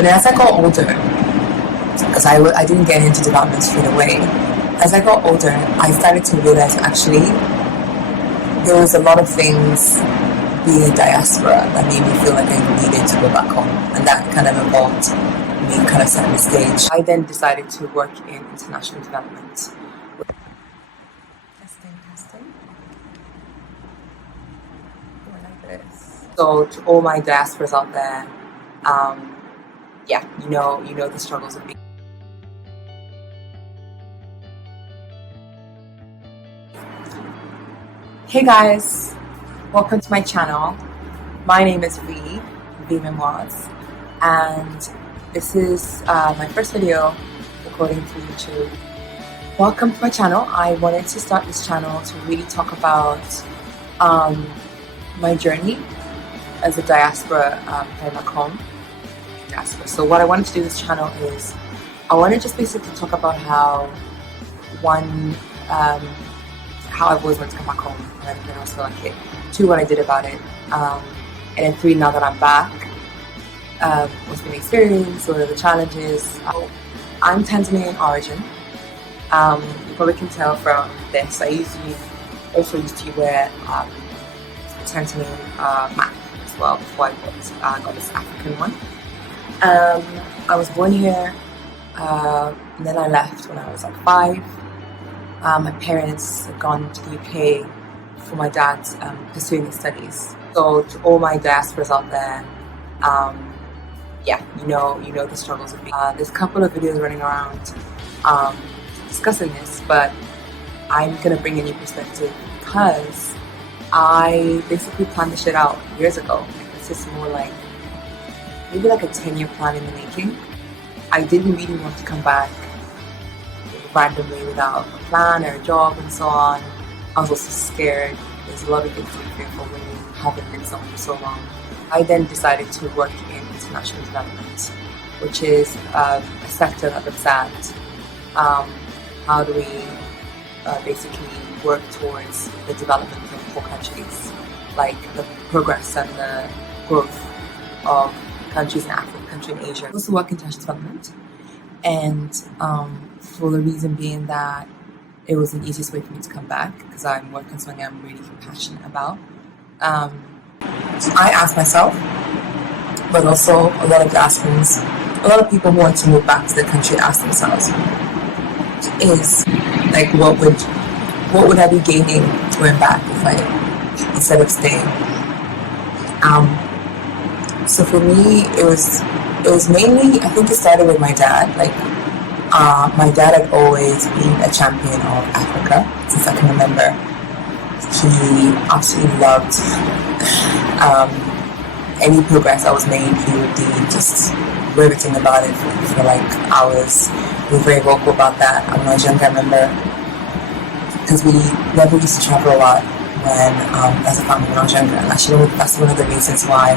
But then as I got older, because I didn't get into development straight away, as I got older, I started to realize actually there was a lot of things being a diaspora that made me feel like I needed to go back home, and that kind of involved me kind of setting the stage. I then decided to work in international development. Testing. Like this. So to all my diasporas out there, yeah, you know the struggles of being. Hey guys, welcome to my channel. My name is V Memoirs, and this is my first video recording through YouTube. Welcome to my channel. I wanted to start this channel to really talk about my journey as a diaspora here back home. So what I wanted to do this channel is I want to just basically talk about how I've always wanted to come back home and everything else feel like it. 2, what I did about it, and then 3, now that I'm back, what's been the experience, what are the challenges. I'm Tanzanian origin. You probably can tell from this. I also used to wear a Tanzanian map as well before I got this African one. I was born here, and then I left when I was like 5. My parents had gone to the UK for my dad's pursuing his studies. So to all my diasporas out there, yeah, you know the struggles of being. There's a couple of videos running around discussing this, but I'm gonna bring a new perspective because I basically planned this shit out years ago. It's just more like maybe like a 10-year plan in the making. I didn't really want to come back randomly without a plan or a job and so on. I was also scared. There's a lot of things to be fearful when you haven't been somewhere for so long. I then decided to work in international development, which is a sector that looks at how do we basically work towards the development of poor countries, like the progress and the growth of countries in Africa, countries in Asia. I also work in international development, and for the reason being that it was the easiest way for me to come back because I'm working on something I'm really passionate about. I asked myself, but also a lot of diasporans, a lot of people who want to move back to the country ask themselves, is like what would I be gaining going back instead of staying? So for me, it was mainly, I think it started with my dad. My dad had always been a champion of Africa since I can remember. He absolutely loved any progress that was made. He would be just riveting about it for like hours. We were very vocal about that. When I was younger, I remember, because we never used to travel a lot when, as a family when I was younger. And actually, that's one of the reasons why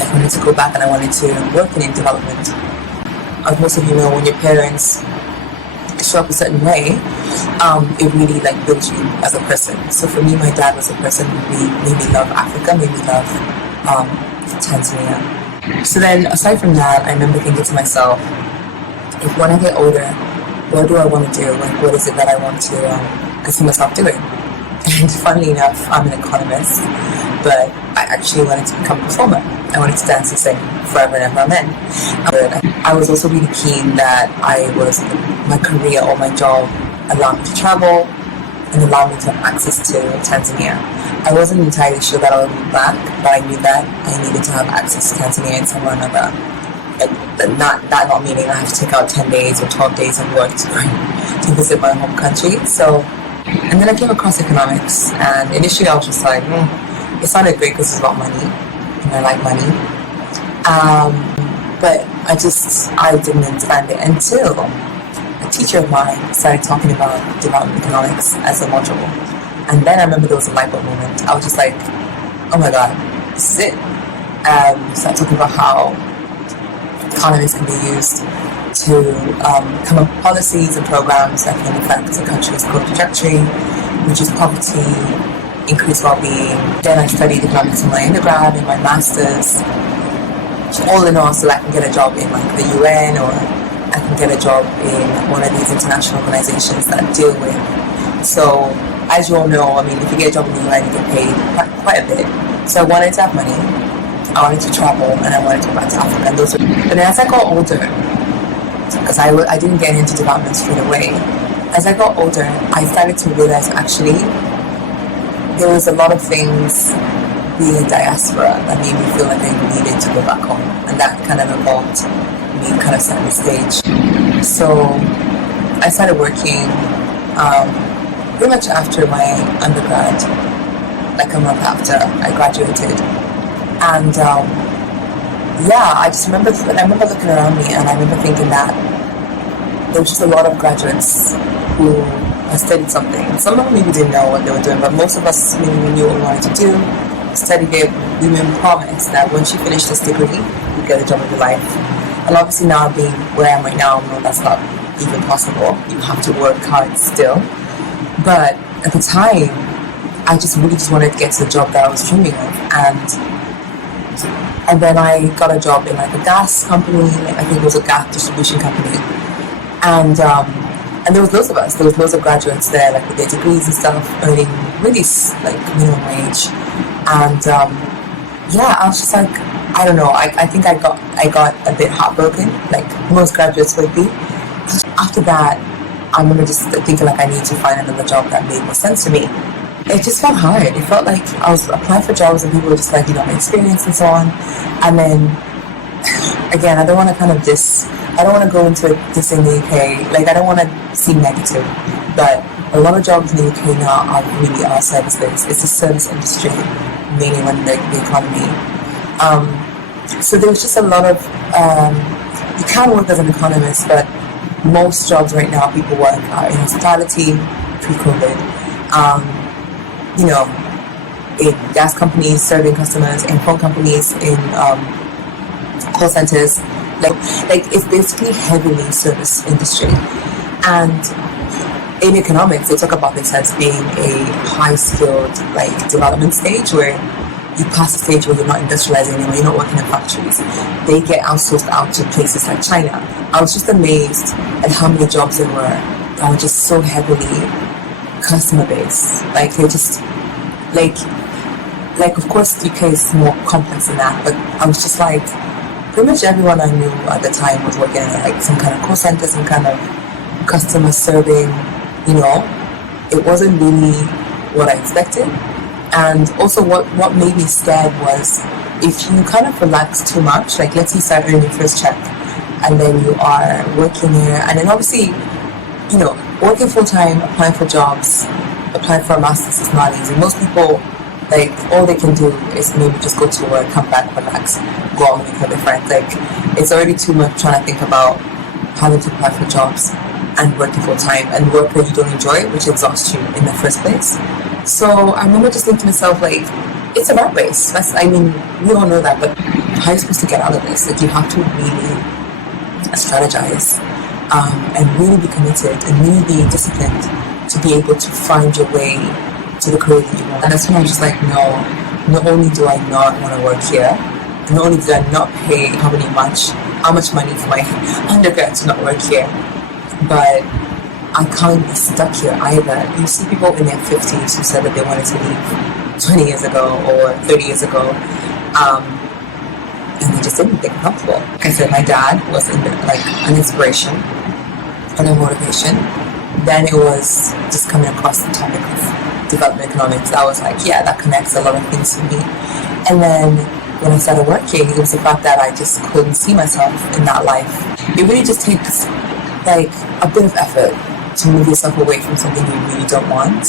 I wanted to go back and I wanted to work in development. As most of you know, when your parents show up a certain way, it really like builds you as a person. So for me, my dad was a person who made me love Africa, made me love Tanzania. So then, aside from that, I remember thinking to myself, if when I get older, what do I want to do? Like, what is it that I want to see myself doing? And funnily enough, I'm an economist, but I actually wanted to become a performer. I wanted to dance and sing forever and ever, amen. I was also really keen that my career or my job allowed me to travel and allowed me to have access to Tanzania. I wasn't entirely sure that I would move back, but I knew that I needed to have access to Tanzania in some way or another. Not meaning I have to take out 10 days or 12 days of work to visit my home country. So, and then I came across economics, and initially I was just like, it sounded great because it's about money, and I like money. But I didn't understand it until a teacher of mine started talking about development economics as a module. And then I remember there was a light bulb moment. I was just like, oh my God, this is it. Started talking about how economies can be used to come up with policies and programs that can affect the country's growth trajectory, reduce poverty, increase well-being. Then I studied economics in my undergrad and my master's. all in all, so I can get a job in like the UN, or I can get a job in one of these international organizations that deal with. So as you all know, I mean, if you get a job in the UN, you get paid quite a bit. So I wanted to have money, I wanted to travel, and I wanted to go back to Africa. And those were, but then as I got older, because I didn't get into development straight away, as I got older, I started to realize actually there was a lot of things being a diaspora that made me feel like I needed to go back home, and that kind of involved me kind of setting the stage. So I started working pretty much after my undergrad, like a month after I graduated, and I just remember looking around me, and I remember thinking that there was just a lot of graduates who had studied something. Some of them maybe didn't know what they were doing, but most of us maybe we knew what we wanted to do. Studied it, we were promised that once you finish this degree, you get a job of your life. And obviously now being where I am right now, no, that's not even possible. You have to work hard still. But at the time, I just really wanted to get to the job that I was dreaming of. And then I got a job in like a gas company. I think it was a gas distribution company. And there was loads of us. There was loads of graduates there, like with their degrees and stuff, earning really like minimum wage. And I was just like, I don't know. I think I got a bit heartbroken, like most graduates would be. After that, I remember just thinking like I need to find another job that made more sense to me. It just felt hard. It felt like I was applying for jobs and people were just like, my experience and so on. And then again, I don't want to kind of I don't want to go into this in the UK. Like I don't want to seem negative, but a lot of jobs in the UK now are really service-based. It's a service industry, mainly when the economy. So there was just a lot of, you can work as an economist, but most jobs right now people work are in hospitality, pre-COVID, in gas companies, serving customers, in phone companies, in call centers. Like it's basically heavily service industry. And in economics, they talk about this as being a high-skilled development stage where you pass the stage where you're not industrializing anymore, you're not working in factories. They get outsourced out to places like China. I was just amazed at how many jobs there were that were just so heavily customer-based. Like they just of course UK is more complex than that, but I was just like, pretty much everyone I knew at the time was working in some kind of call center, some kind of customer serving. It wasn't really what I expected. And also what made me scared was if you kind of relax too much, like let's say you start earning your first check and then you are working here, and then obviously, working full-time, applying for jobs, applying for a master's is not easy. Most people, all they can do is maybe just go to work, come back, relax, go out with their friends. It's already too much trying to think about having to apply for jobs and working full-time and work that you don't enjoy, which exhausts you in the first place. So I remember just thinking to myself, it's a rat race. We all know that, but how are you supposed to get out of this? You have to really strategize and really be committed and really be disciplined to be able to find your way to the career that you want. And that's when I was just like, no, not only do I not want to work here, not only did I not pay how much money for my undergrad to not work here, but I can't be stuck here either. You see people in their 50s who said that they wanted to leave 20 years ago or 30 years ago, and they just didn't think comfortable. Like I said, my dad was an inspiration and a motivation. Then it was just coming across the topic of development economics. I was like, yeah, that connects a lot of things to me. And then when I started working, it was the fact that I just couldn't see myself in that life. It really just takes a bit of effort to move yourself away from something you really don't want.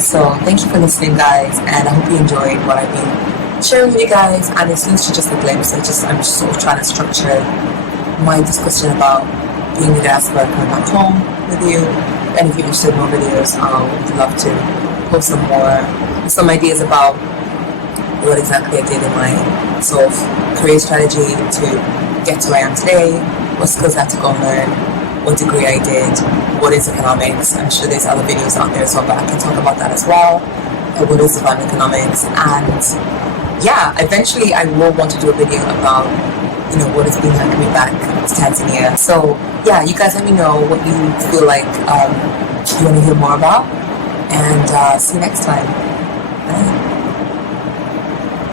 So thank you for listening, guys, and I hope you enjoyed what I've been sharing with you guys. And it's just a glimpse. I'm just sort of trying to structure my discussion about being a diaspora, coming back home with you. And if you're interested in more videos, I would love to post some ideas about what exactly I did in my sort of career strategy to get to where I am today, what skills I had to go and learn, what degree I did, what is economics. I'm sure there's other videos out there as well, but I can talk about that as well. What is development economics, and yeah, eventually I will want to do a video about, what it's been like coming back to Tanzania. So yeah, you guys let me know what you feel like you want to hear more about, and see you next time.